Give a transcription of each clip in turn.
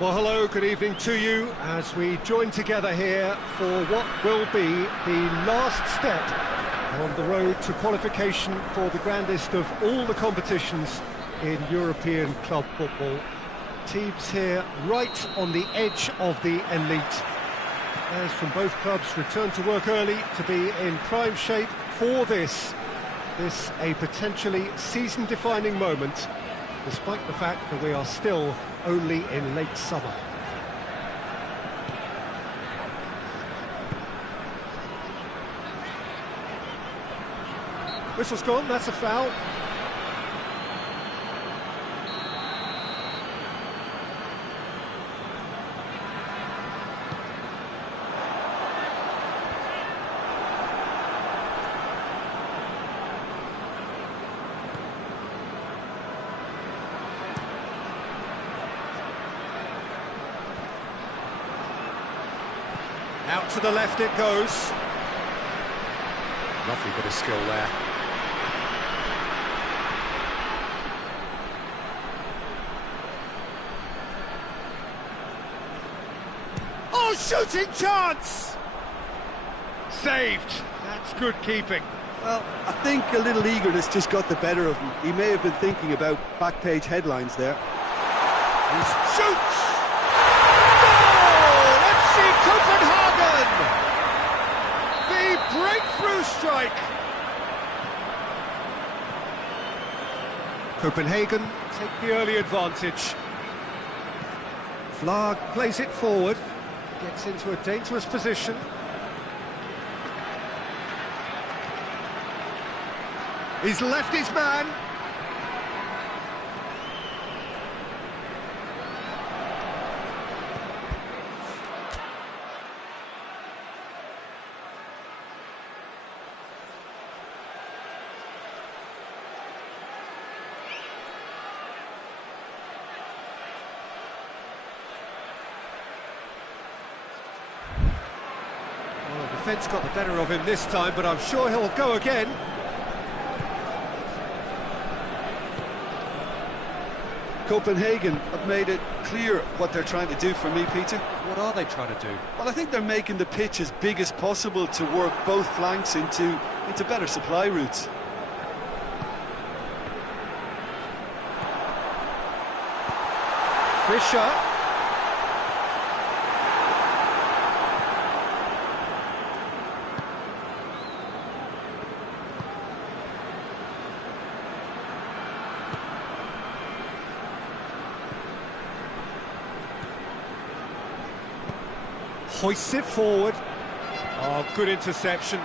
Well, hello, good evening to you as we join together here for what will be the last step on the road to qualification for the grandest of all the competitions in European club football. Teams here right on the edge of the elite, as from both clubs return to work early to be in prime shape for this a potentially season-defining moment, despite the fact that we are still only in late summer. Whistle's gone, that's a foul. Out to the left it goes. Lovely bit of skill there. Oh, shooting chance! Saved. That's good keeping. Well, I think a little eagerness just got the better of him. He may have been thinking about back-page headlines there. He shoots! Copenhagen! The breakthrough strike! Copenhagen take the early advantage. Flag plays it forward, gets into a dangerous position. He's left his man. Defence got the better of him this time, but I'm sure he'll go again. Copenhagen have made it clear what they're trying to do for me, Peter. What are they trying to do? Well, I think they're making the pitch as big as possible to work both flanks into better supply routes. Fischer. Hoists it forward. Oh, good interception.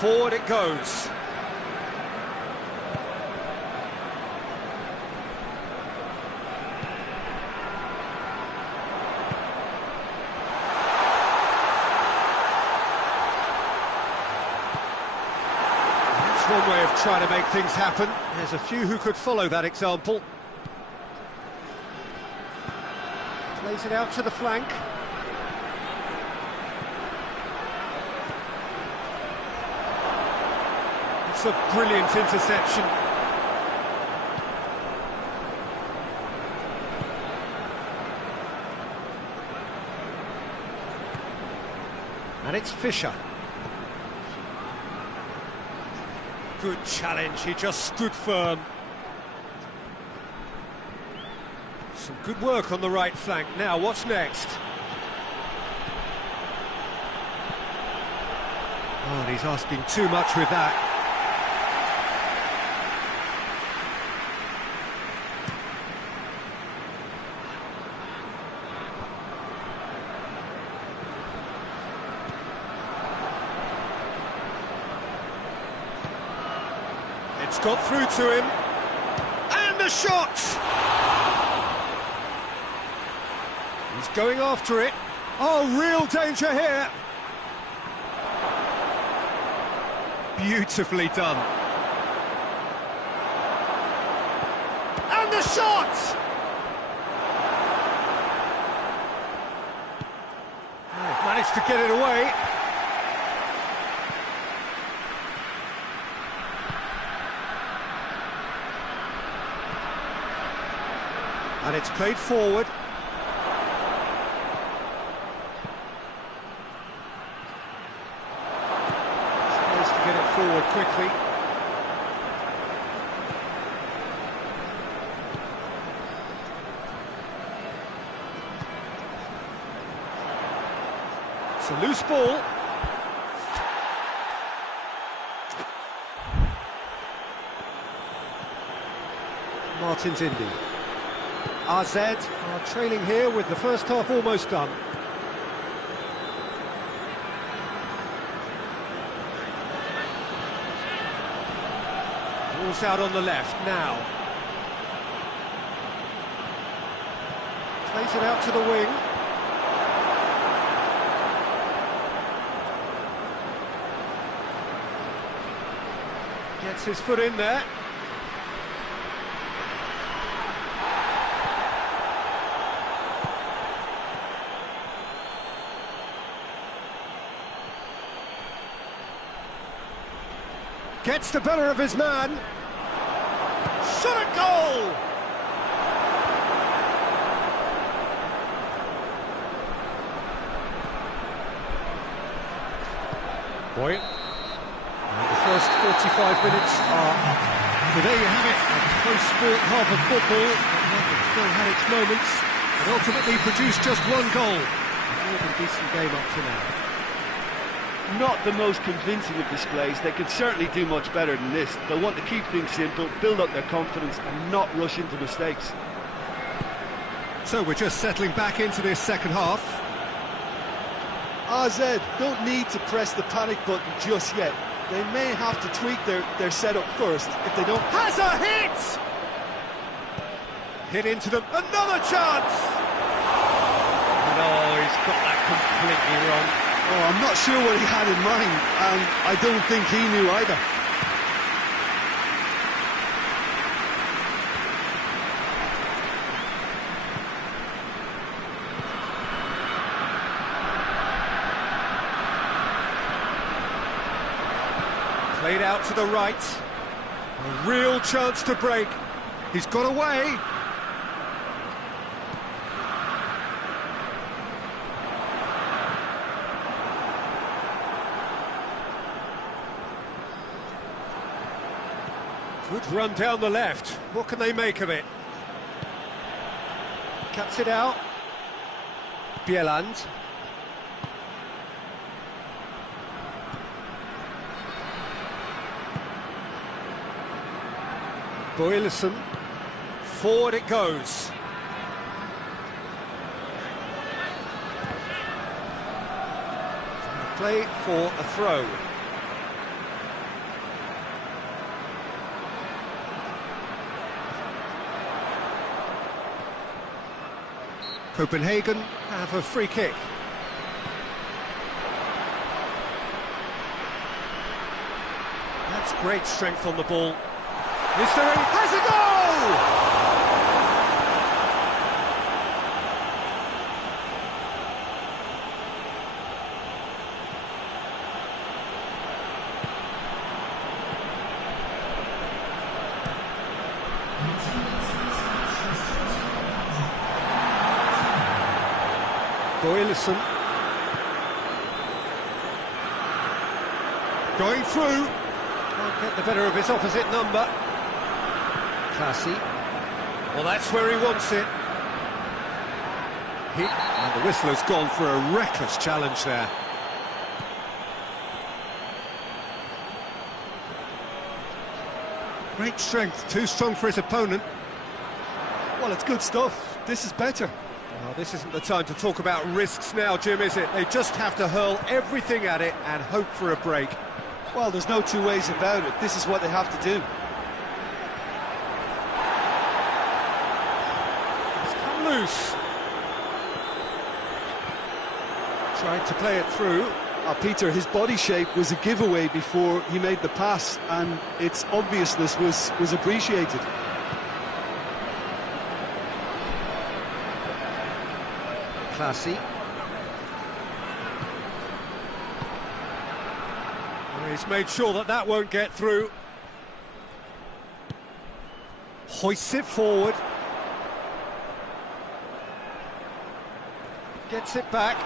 Forward it goes. That's one way of trying to make things happen. There's a few who could follow that example. Plays it out to the flank. It's a brilliant interception. And it's Fischer. Good challenge, he just stood firm. Some good work on the right flank. Now, what's next? Oh, and he's asking too much with that. It's got through to him. And the shot! He's going after it. Oh, real danger here. Beautifully done. And the shot! They've managed to get it away. And it's played forward. Tries to get it forward quickly. It's a loose ball. Martin's Indy. AZ are trailing here with the first half almost done. Ball's out on the left now. Plays it out to the wing. Gets his foot in there. Gets the better of his man. Shot a goal! Boy. And the first 45 minutes are up. So there you have it, a close sport half of football, but it's still had its moments, and ultimately produced just one goal. A more decent game up to now. Not the most convincing of displays. They could certainly do much better than this. They'll want to keep things simple, build up their confidence and not rush into mistakes. So we're just settling back into this second half. AZ don't need to press the panic button just yet. They may have to tweak their setup first. If they don't... Has a hit! Hit into them, another chance! No, he's got that completely wrong. Oh, I'm not sure what he had in mind, and I don't think he knew either. Played out to the right. A real chance to break. He's got away. Good run down the left. What can they make of it? Cuts it out. Bieland. Boyleson. Forward it goes. Play for a throw. Copenhagen have a free kick. That's great strength on the ball. Mystery has a goal! Boyleson going through. Can't get the better of his opposite number. Classy. Well, that's where he wants it. And the whistle has gone for a reckless challenge there. Great strength, too strong for his opponent. Well, it's good stuff. This is better. Well, this isn't the time to talk about risks now, Jim, is it? They just have to hurl everything at it and hope for a break. Well, there's no two ways about it. This is what they have to do. It's come loose. Trying to play it through. Peter, his body shape was a giveaway before he made the pass, and its obviousness was appreciated. Classy. Well, he's made sure that won't get through. Hoists it forward. Gets it back.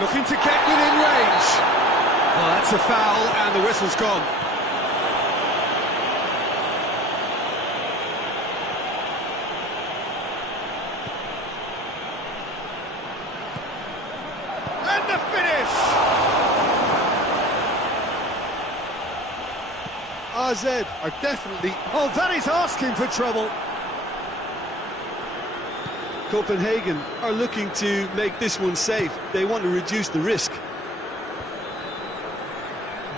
Looking to get within range. Oh, that's a foul, and the whistle's gone. And the finish! AZ are definitely... Oh, that is asking for trouble. Copenhagen are looking to make this one safe. They want to reduce the risk.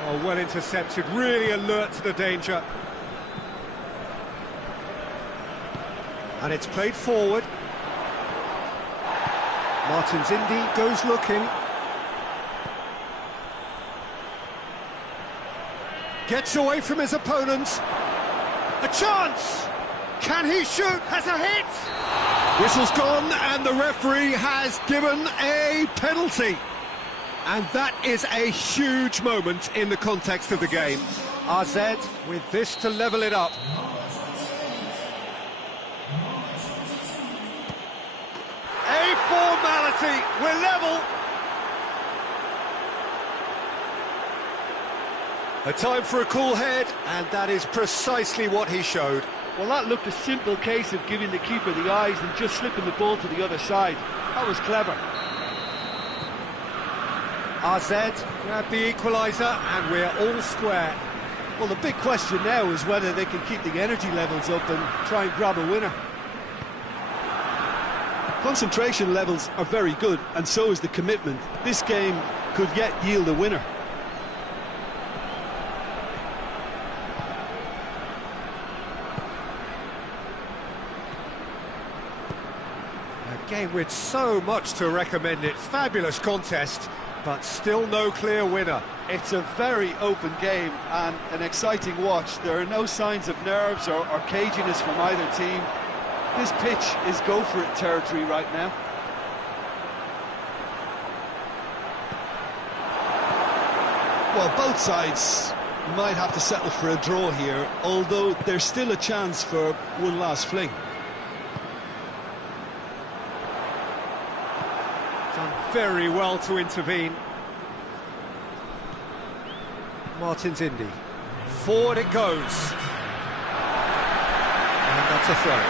Oh, well intercepted, really alert to the danger. And it's played forward. Martins Indy goes looking. Gets away from his opponent. A chance! Can he shoot? Has a hit! Whistle's gone, and the referee has given a penalty. And that is a huge moment in the context of the game. AZ with this to level it up. A formality, we're level. A time for a cool head, and that is precisely what he showed. Well, that looked a simple case of giving the keeper the eyes and just slipping the ball to the other side. That was clever. AZ grab the equaliser, and we're all square. Well, the big question now is whether they can keep the energy levels up and try and grab a winner. Concentration levels are very good, and so is the commitment. This game could yet yield a winner. A game with so much to recommend it. Fabulous contest, but still no clear winner. It's a very open game and an exciting watch. There are no signs of nerves or caginess from either team. This pitch is go-for-it territory right now. Well, both sides might have to settle for a draw here, although there's still a chance for one last fling. Done very well to intervene. Martins Indy. Forward it goes. And that's a throw.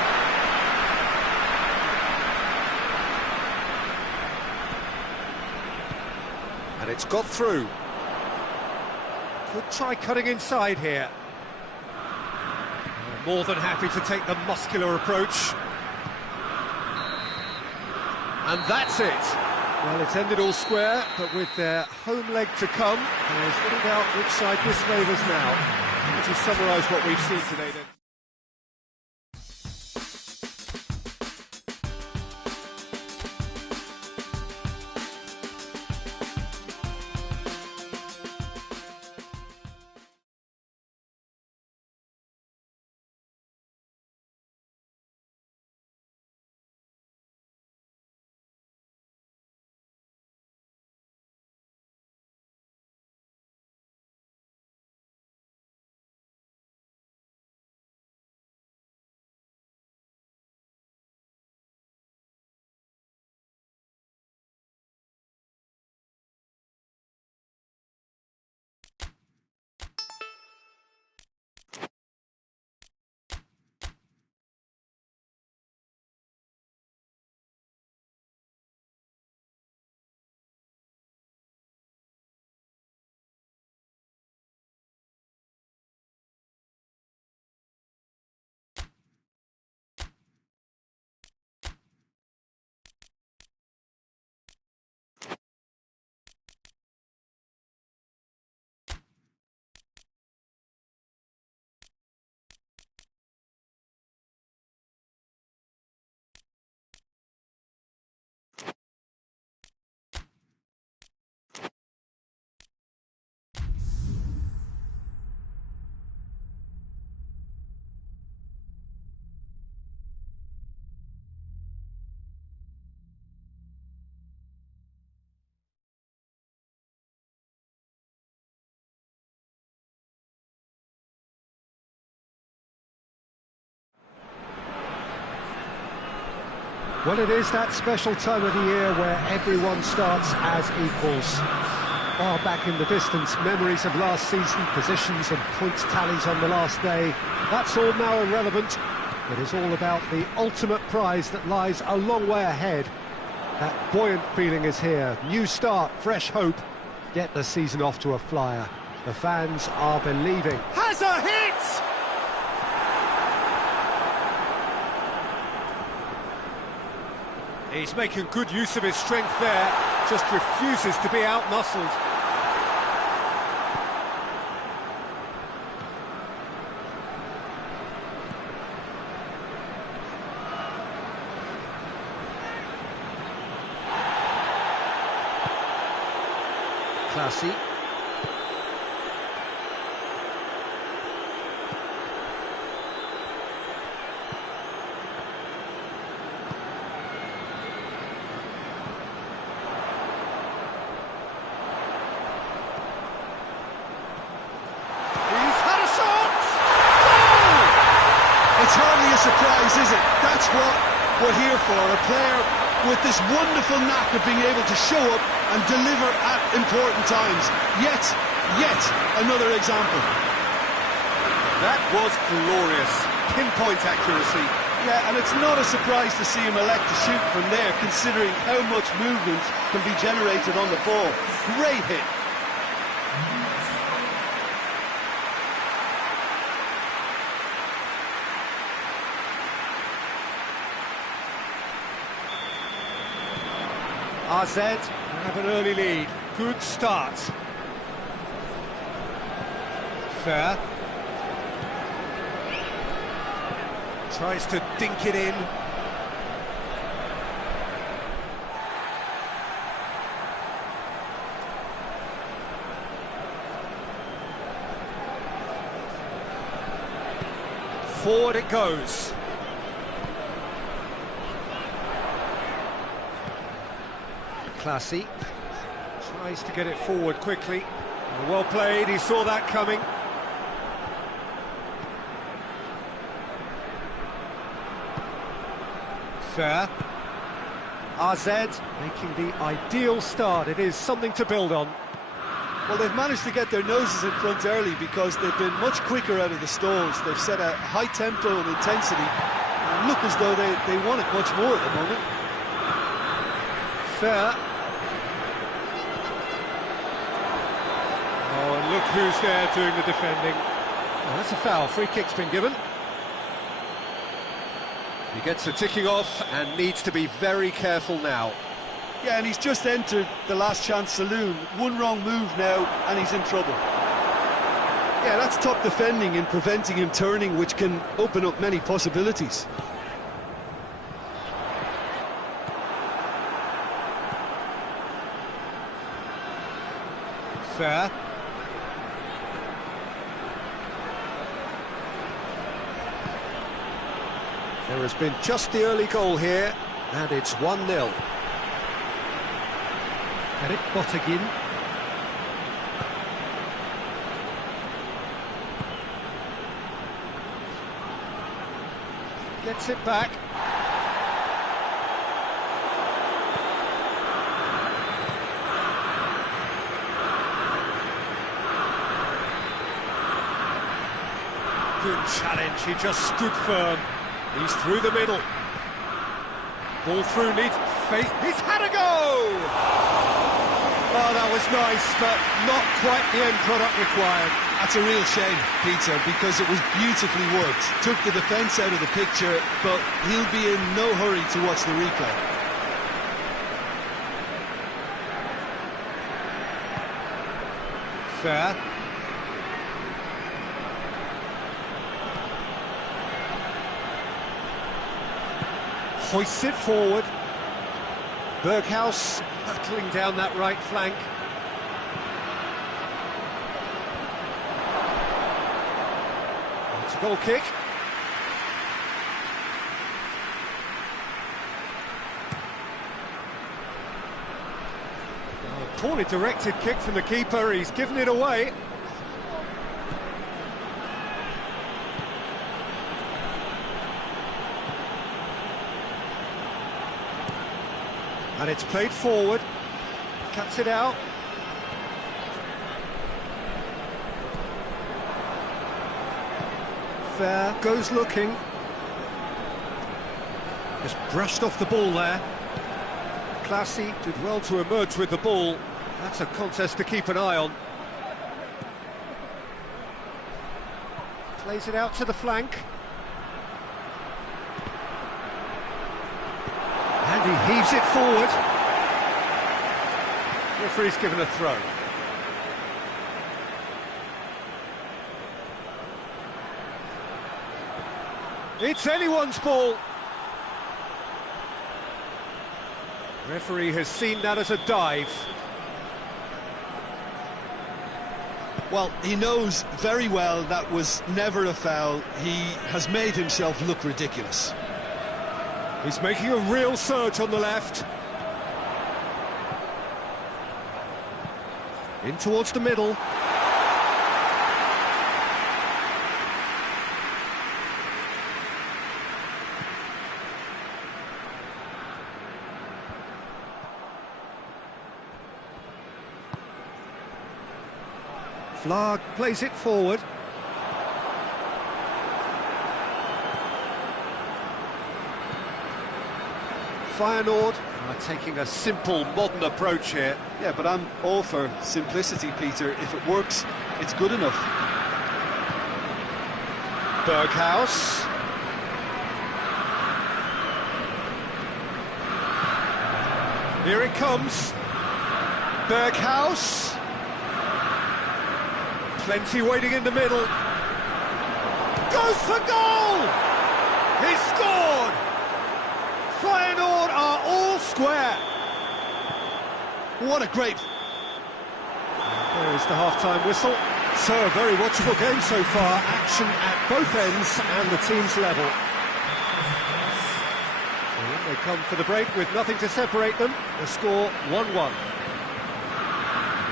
And it's got through. Could try cutting inside here. More than happy to take the muscular approach. And that's it. Well, it's ended all square, but with their home leg to come, there's little doubt which side this favours now. Would you summarise what we've seen today then? Well, it is that special time of the year where everyone starts as equals. Far back in the distance, memories of last season, positions and points tallies on the last day, that's all now irrelevant. It is all about the ultimate prize that lies a long way ahead. That buoyant feeling is here. New start, fresh hope. Get the season off to a flyer. The fans are believing. Has a hit! He's making good use of his strength there, just refuses to be out-muscled. Classy. It's hardly a surprise, is it? That's what we're here for. A player with this wonderful knack of being able to show up and deliver at important times. Yet another example. That was glorious. Pinpoint accuracy. Yeah, and it's not a surprise to see him elect to shoot from there, considering how much movement can be generated on the ball. Great hit. AZ have an early lead. Good start. Fair. Tries to dink it in. Forward it goes. Classy. Tries to get it forward quickly. Well played, he saw that coming. Fair. AZ making the ideal start. It is something to build on. Well, they've managed to get their noses in front early because they've been much quicker out of the stalls. They've set a high tempo and intensity and look as though they want it much more at the moment. Fair. Oh, and look who's there doing the defending. Oh, that's a foul. Free kick's been given. He gets the ticking off and needs to be very careful now. Yeah, and he's just entered the last chance saloon. One wrong move now and he's in trouble. Yeah, that's top defending and preventing him turning, which can open up many possibilities. Fair. There has been just the early goal here, and it's 1-0. Eric Bottegin. Gets it back. Good challenge, he just stood firm. He's through the middle. Ball through, needs faith. He's had a go! Oh, that was nice, but not quite the end product required. That's a real shame, Peter, because it was beautifully worked. Took the defence out of the picture, but he'll be in no hurry to watch the replay. Fair. Hoists it forward. Berghaus hurtling down that right flank. It's a goal kick. Oh, poorly directed kick from the keeper, he's given it away. And it's played forward. Cuts it out. Fair, goes looking. Just brushed off the ball there. Classy, did well to emerge with the ball. That's a contest to keep an eye on. Plays it out to the flank. And he heaves it forward. Referee's given a throw. It's anyone's ball. Referee has seen that as a dive. Well, he knows very well that was never a foul. He has made himself look ridiculous. He's making a real surge on the left. In towards the middle. Flag plays it forward. Feyenoord are taking a simple, modern approach here. Yeah, but I'm all for simplicity, Peter. If it works, it's good enough. Berghaus. Here it comes. Berghaus. Plenty waiting in the middle. Goes for goal! He scored! Feyenoord are all square. What a great... There is the half-time whistle. So, a very watchable game so far. Action at both ends and the team's level. And in they come for the break with nothing to separate them. The score 1-1.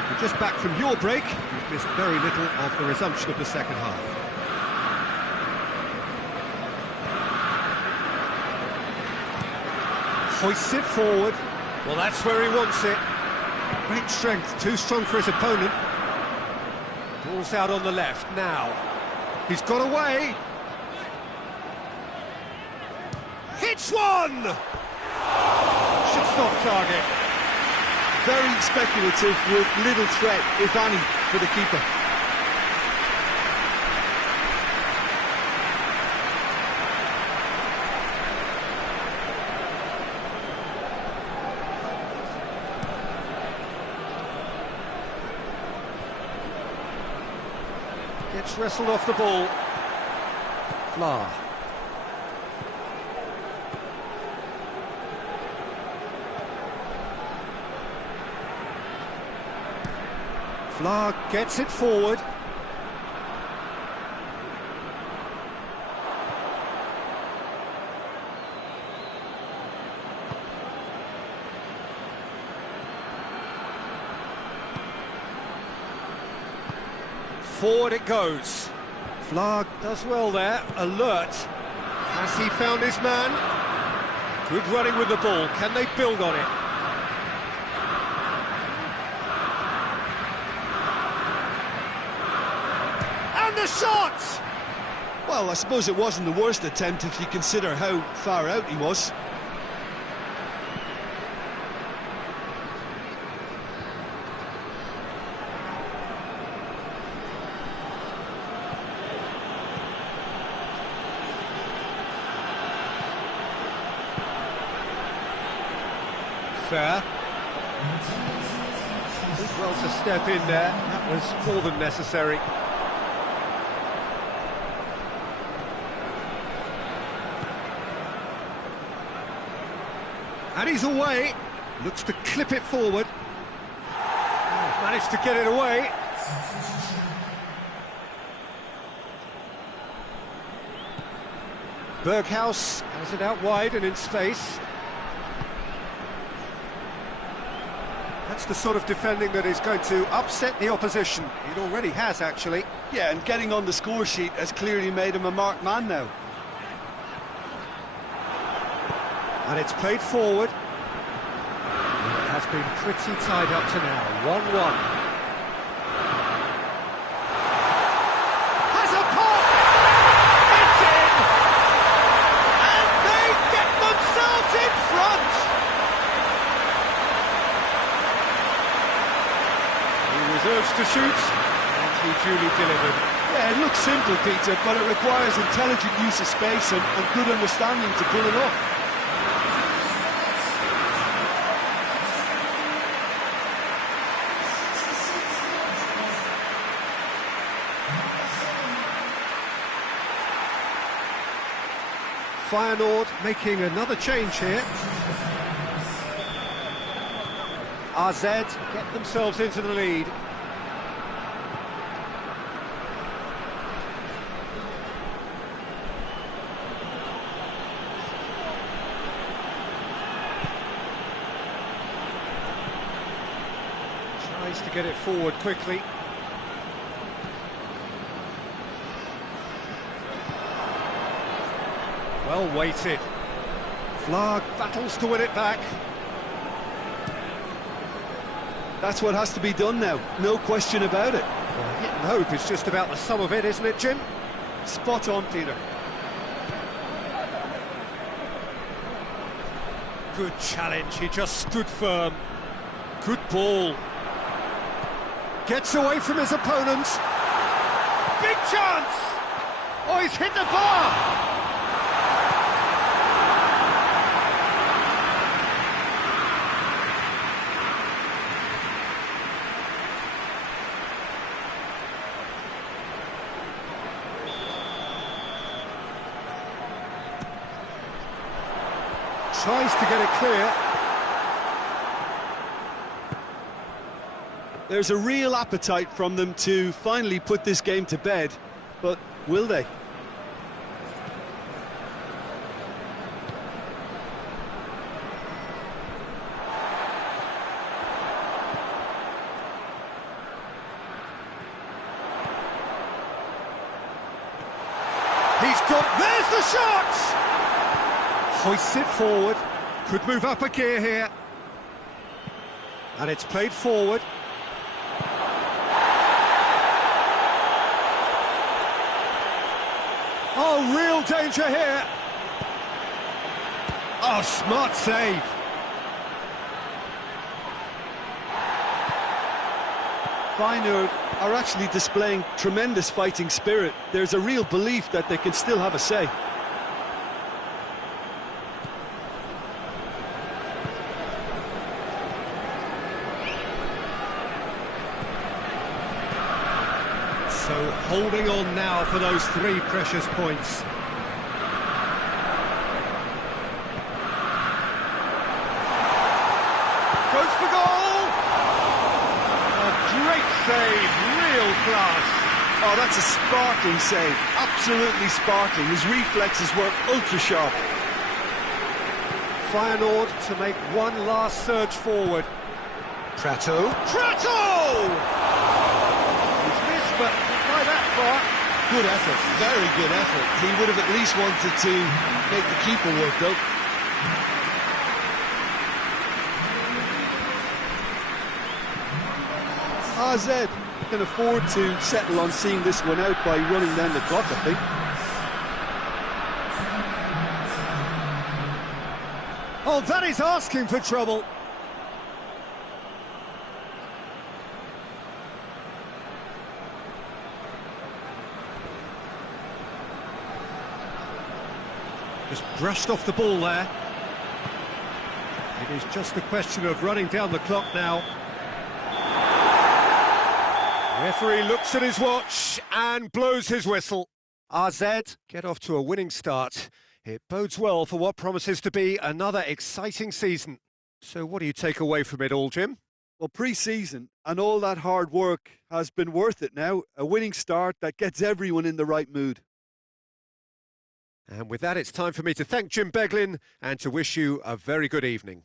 If you're just back from your break, you've missed very little of the resumption of the second half. Hoists it forward. Well, that's where he wants it. Great strength, too strong for his opponent. Ball's out on the left now. He's got away. Hits one! Should stop target. Very speculative with little threat, if any, for the keeper. Gets wrestled off the ball. Fla. Fla gets it forward. Forward it goes. Flag does well there, alert. Has he found his man? Good running with the ball, can they build on it? And the shot! Well, I suppose it wasn't the worst attempt if you consider how far out he was. Fair. Did well to step in there. That was more than necessary. And he's away. Looks to clip it forward. Oh, managed to get it away. Berghaus has it out wide and in space. That's the sort of defending that is going to upset the opposition. It already has, actually. Yeah, and getting on the score sheet has clearly made him a marked man now. And it's played forward. been pretty tied up to now. 1-1. Has a pop! It's in! And they get themselves in front! He was urged to shoot, and he duly delivered. Yeah, it looks simple, Peter, but it requires intelligent use of space and good understanding to pull it off. Feyenoord making another change here. AZ get themselves into the lead. Tries to get it forward quickly. Well weighted. Flag battles to win it back. That's what has to be done now, no question about it. Well, hit and hope is just about the sum of it, isn't it, Jim? Spot on, Peter. Good challenge, he just stood firm. Good ball. Gets away from his opponent. Big chance! Oh, he's hit the bar! Tries to get it clear. There's a real appetite from them to finally put this game to bed, but will they? He's got... There's the shot! Hoists it forward. Could move up a gear here. And it's played forward. Oh, real danger here. Oh, smart save. Feyenoord are actually displaying tremendous fighting spirit. There's a real belief that they can still have a say. So holding on now for those 3 precious points. Goes for goal! A great save, real class. Oh, that's a sparkling save, absolutely sparkling. His reflexes were ultra-sharp. Feyenoord to make one last surge forward. Prato. Prato! He's missed, but by that far. Good effort, very good effort. He would have at least wanted to make the keeper work, though. AZ can afford to settle on seeing this one out by running down the clock, I think. Oh, that is asking for trouble. Just brushed off the ball there. It is just a question of running down the clock now. Referee looks at his watch and blows his whistle. AZ get off to a winning start. It bodes well for what promises to be another exciting season. So what do you take away from it all, Jim? Well, pre-season and all that hard work has been worth it now. A winning start that gets everyone in the right mood. And with that, it's time for me to thank Jim Beglin and to wish you a very good evening.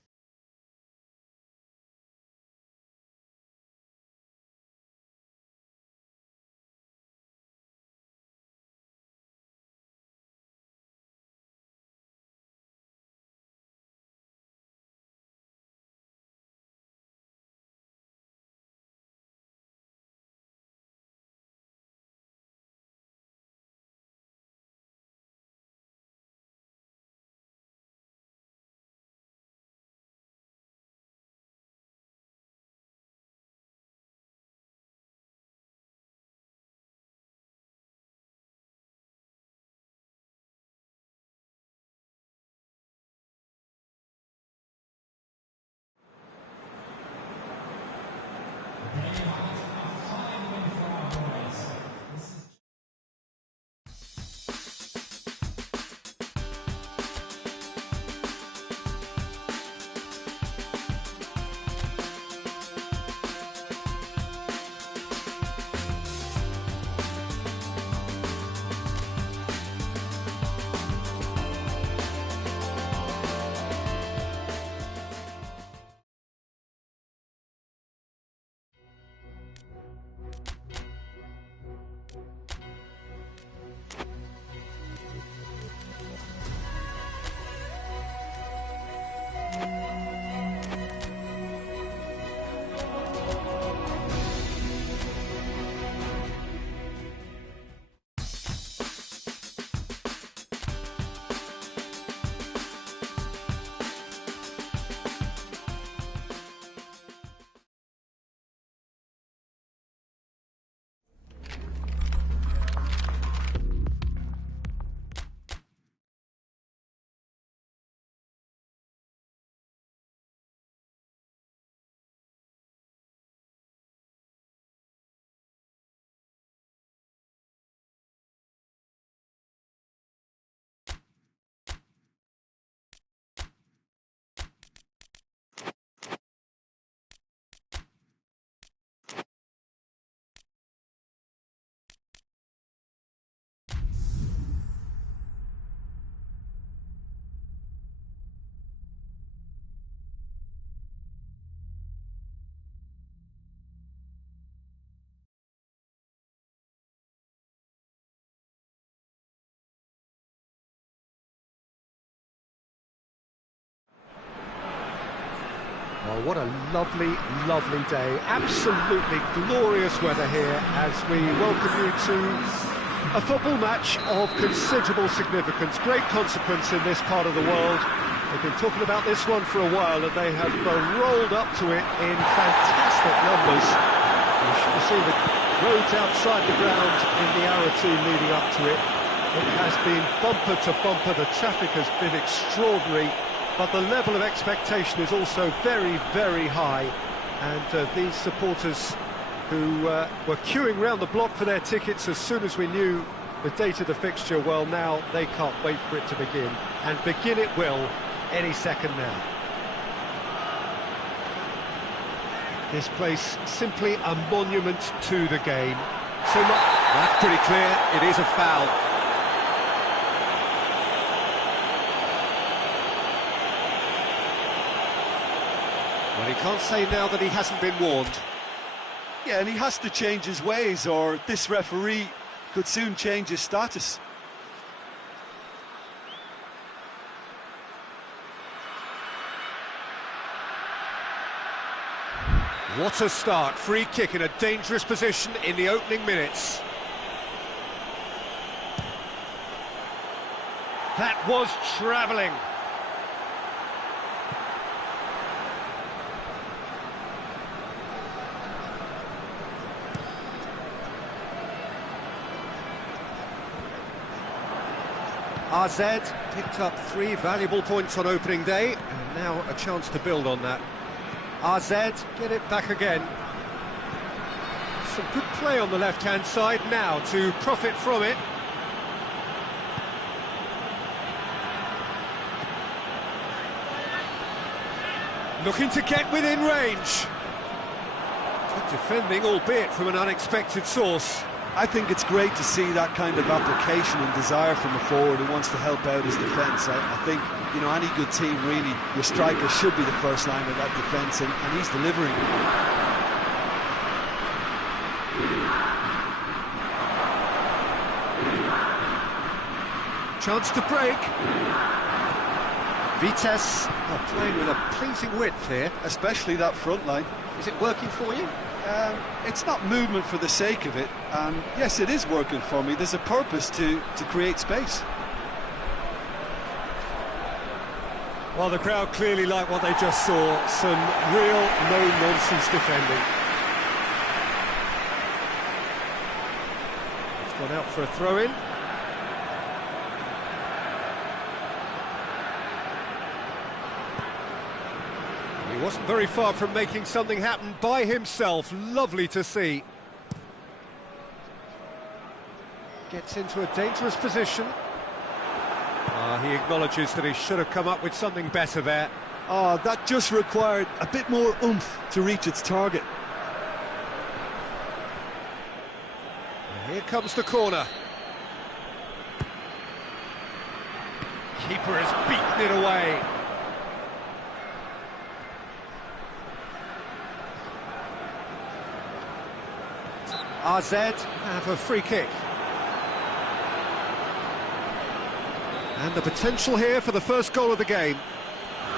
Well, what a lovely, lovely day. Absolutely glorious weather here as we welcome you to a football match of considerable significance, great consequence in this part of the world. They've been talking about this one for a while and they have rolled up to it in fantastic numbers. You should have seen the roads outside the ground in the hour or two leading up to it. It has been bumper to bumper, the traffic has been extraordinary, but the level of expectation is also very, very high. And these supporters who were queuing round the block for their tickets as soon as we knew the date of the fixture, well, now they can't wait for it to begin. And begin it will any second now. This place simply a monument to the game. So That's pretty clear, it is a foul. Well, he can't say now that he hasn't been warned. Yeah, and he has to change his ways, or this referee could soon change his status. What a start, free kick in a dangerous position in the opening minutes. that was travelling. RZ picked up 3 valuable points on opening day, and now a chance to build on that. RZ get it back again. Some good play on the left-hand side now to profit from it. Looking to get within range. Good defending, albeit from an unexpected source. I think it's great to see that kind of application and desire from a forward who wants to help out his defence. I think, you know, any good team, really, your striker should be the first line of that defence, and he's delivering. Chance to break. Vitesse are playing with a pleasing width here. Especially that front line. Is it working for you? It's not movement for the sake of it, and yes, it is working for me. There's a purpose to create space. Well, the crowd clearly like what they just saw. Some real no-nonsense defending. It's gone out for a throw-in. He wasn't very far from making something happen by himself. Lovely to see. Gets into a dangerous position. He acknowledges that he should have come up with something better there. Oh, that just required a bit more oomph to reach its target. And here comes the corner. Keeper has beaten it away. RZ have a free kick. And the potential here for the first goal of the game.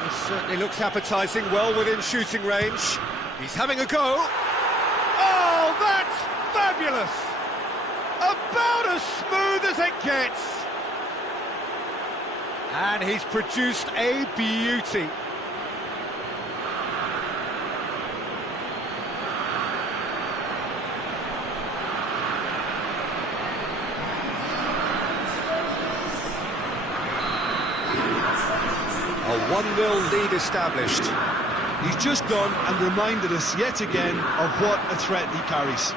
This certainly looks appetising, well within shooting range. He's having a go. Oh, that's fabulous! About as smooth as it gets. And he's produced a beauty. A 1-0 lead established. He's just gone and reminded us yet again of what a threat he carries.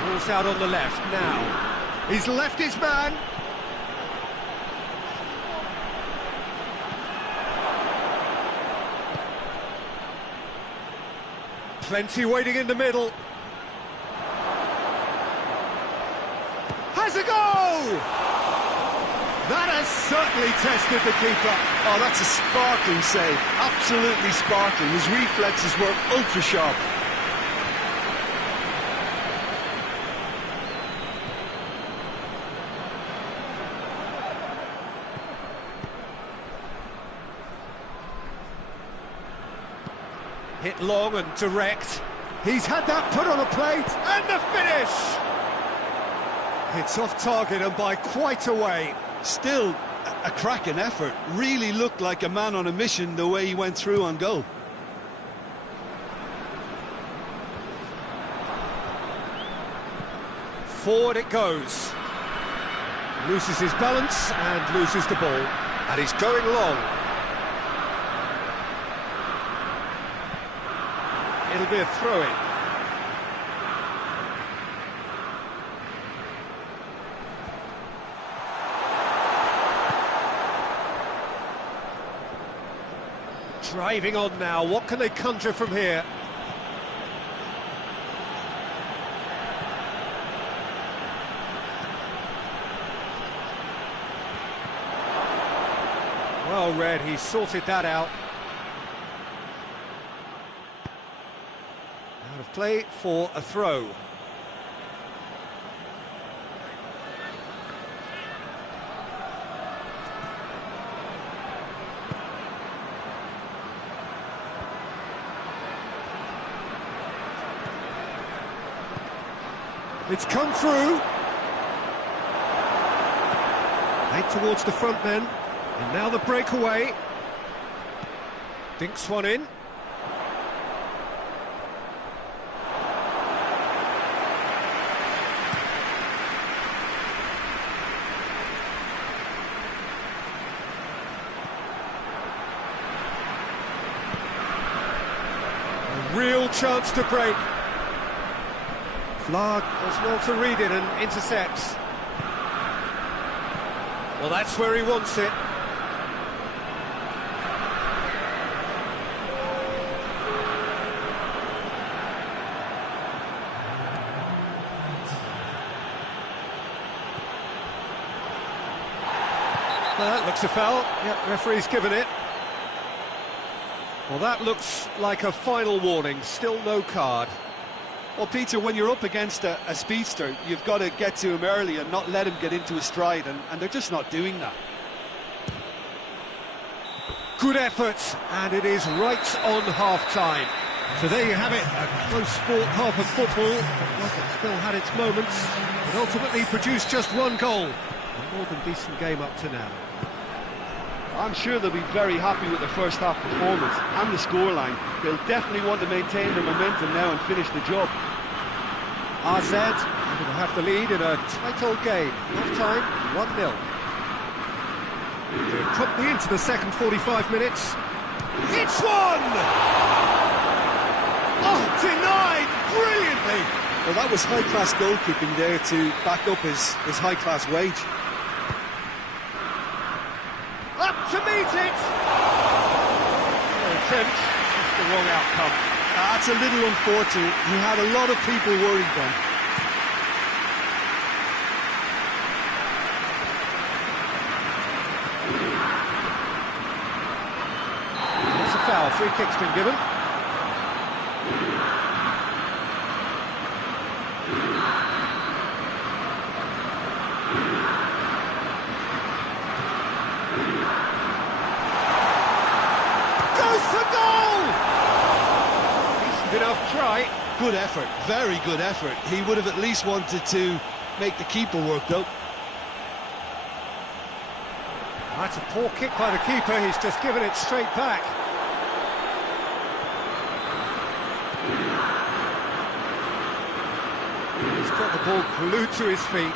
Ball's out on the left now. He's left his man. Plenty waiting in the middle. Has a go! That has certainly tested the keeper. Oh, that's a sparkling save. Absolutely sparkling. His reflexes were ultra sharp. Hit long and direct. He's had that put on a plate. And the finish! It's off target and by quite a way. Still a cracking effort. Really looked like a man on a mission the way he went through on goal. Forward it goes. Loses his balance and loses the ball. And he's going long. It'll be a throw-in. Driving on now, what can they conjure from here? Well read, he sorted that out. Out of play for a throw. It's come through. Right towards the front men. And now the breakaway. Dinks one in. A real chance to break. Flag does well to read it and intercepts. Well, that's where he wants it. That looks a foul. Yep, referee's given it. Well, that looks like a final warning. Still no card. Well, Peter, when you're up against a speedster, you've got to get to him early and not let him get into a stride, and they're just not doing that. Good effort, and it is right on half-time. So there you have it, a close sport half of football. It still had its moments, but ultimately produced just one goal. A more than decent game up to now. I'm sure they'll be very happy with the first half performance and the scoreline. They'll definitely want to maintain their momentum now and finish the job. RZ will have the lead in a tight old game. Half-time, 1-0. They're promptly into the second 45 minutes. It's one! Oh, denied brilliantly! Well, that was high-class goalkeeping there to back up his high-class wage. Up to meet it! No attempt, just the wrong outcome. That's a little unfortunate. He had a lot of people worried then. It's a foul, free kick's been given. Enough try. Good effort, very good effort. He would have at least wanted to make the keeper work though. That's a poor kick by the keeper, he's just given it straight back. He's got the ball glued to his feet.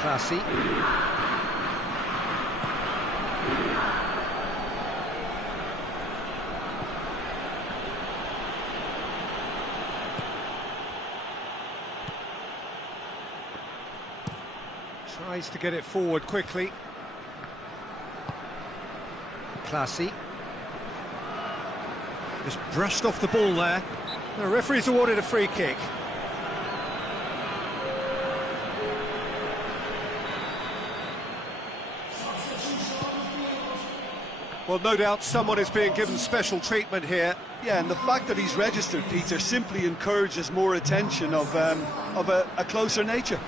Classy. Tries to get it forward quickly. Classy. Just brushed off the ball there. The referee's awarded a free kick. Well, no doubt someone is being given special treatment here. Yeah, and the fact that he's registered, Peter, simply encourages more attention of a closer nature.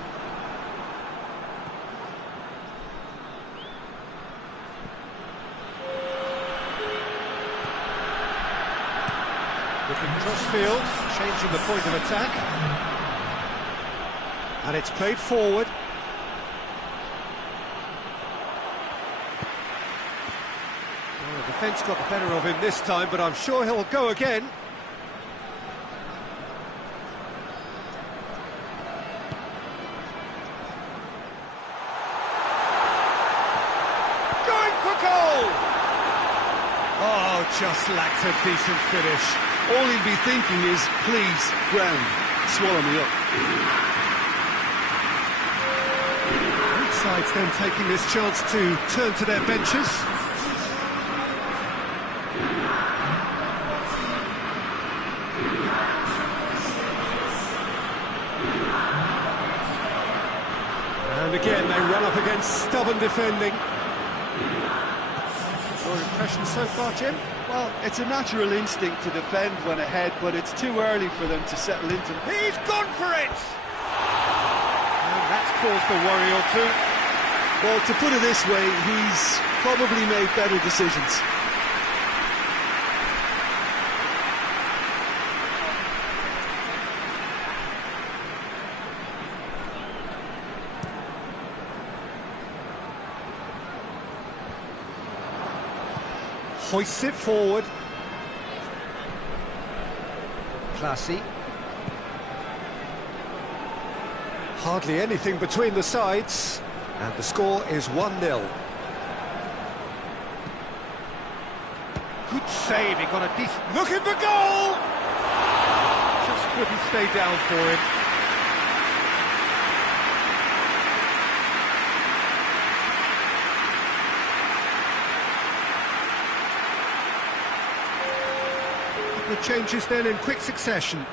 Looking cross-field, changing the point of attack. And it's played forward. Well, the defence got the better of him this time, but I'm sure he'll go again. Going for goal! Oh, just lacked a decent finish. All he'll be thinking is, please, ground, swallow me up. Both sides then taking this chance to turn to their benches. And again, they run up against stubborn defending. Your impression so far, Jim? Well, it's a natural instinct to defend when ahead, but it's too early for them to settle into. He's gone for it! And that's caused a worry or two. Well, to put it this way, he's probably made better decisions. Hoists it forward. Classy. Hardly anything between the sides, and the score is 1-0. Good save, he got a decent... Looking for goal! Just couldn't stay down for him. The changes then in quick succession.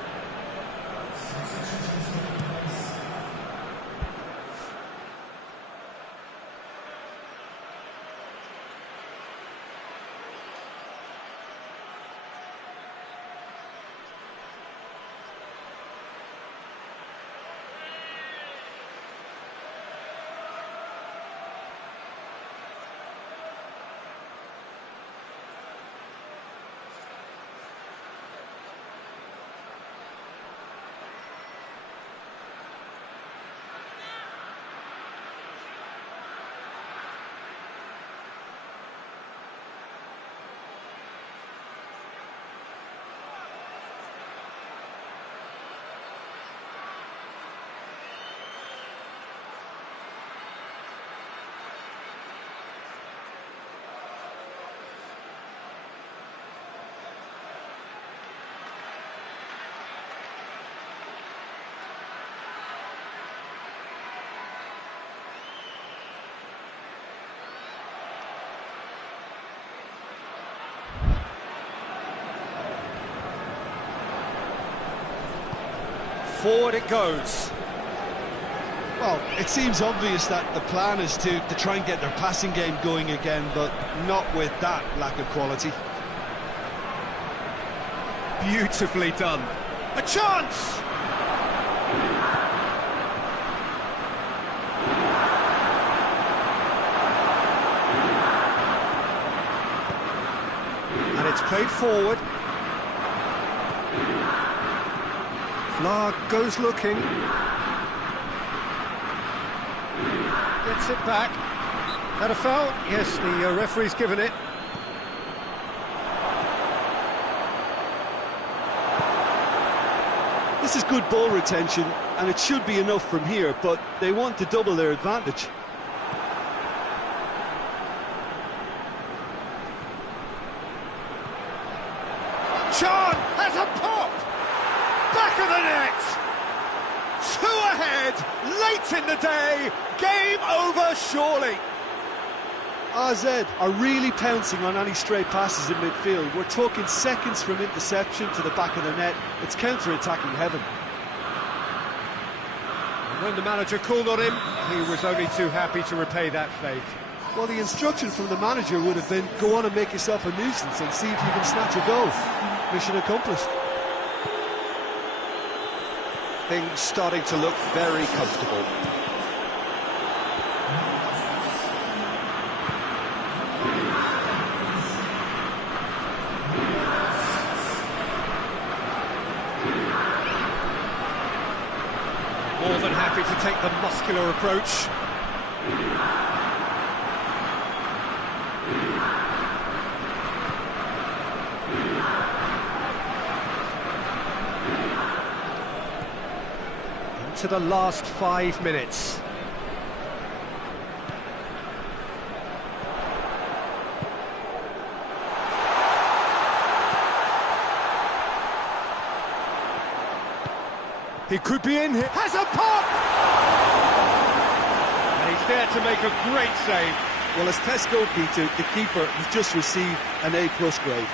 Forward it goes. Well, it seems obvious that the plan is to try and get their passing game going again, but not with that lack of quality. Beautifully done. A chance! And it's played forward. Flag goes looking. Gets it back. That a foul? Yes, the referee's given it. This is good ball retention, and it should be enough from here, but they want to double their advantage. Chan has a pop! Back of the net! 2 ahead, late in the day, game over surely. AZ are really pouncing on any stray passes in midfield. We're talking seconds from interception to the back of the net. It's counter-attacking heaven. When the manager called on him, he was only too happy to repay that fate. Well, the instruction from the manager would have been, go on and make yourself a nuisance and see if you can snatch a goal. Mission accomplished. Things starting to look very comfortable. More than happy to take the muscular approach. Into the last 5 minutes. He could be in here. Has a pop! And he's there to make a great save. Well, as test goalkeeper, the keeper has just received an A+ grade.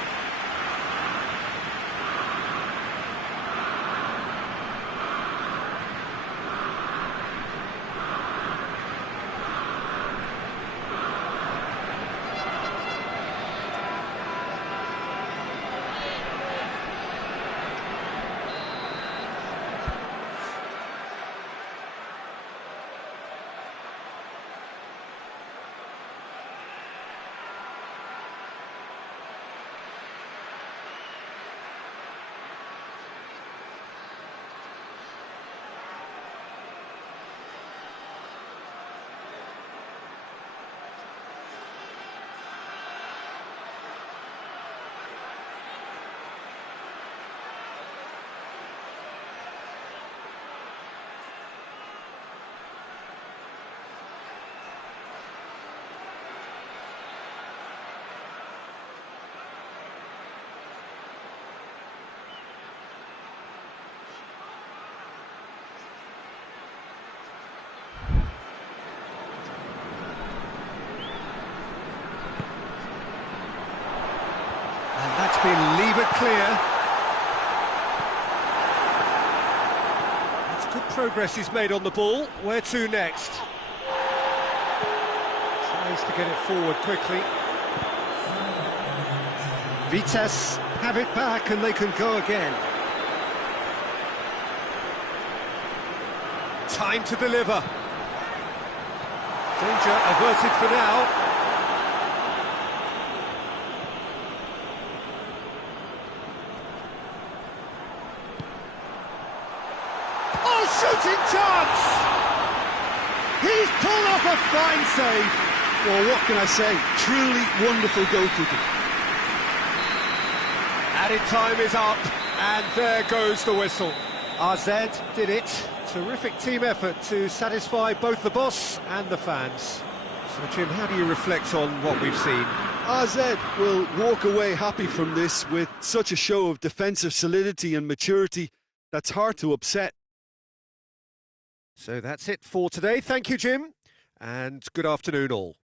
And that's been levered clear. That's good progress he's made on the ball. Where to next? Tries to get it forward quickly. Vitesse have it back and they can go again. Time to deliver. Danger averted for now. Shooting chance! He's pulled off a fine save. Well, what can I say? Truly wonderful goalkeeping. Added time is up, and there goes the whistle. RZ did it. Terrific team effort to satisfy both the boss and the fans. So, Jim, how do you reflect on what we've seen? RZ will walk away happy from this with such a show of defensive solidity and maturity that's hard to upset. So that's it for today. Thank you, Jim, and good afternoon all.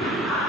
miura.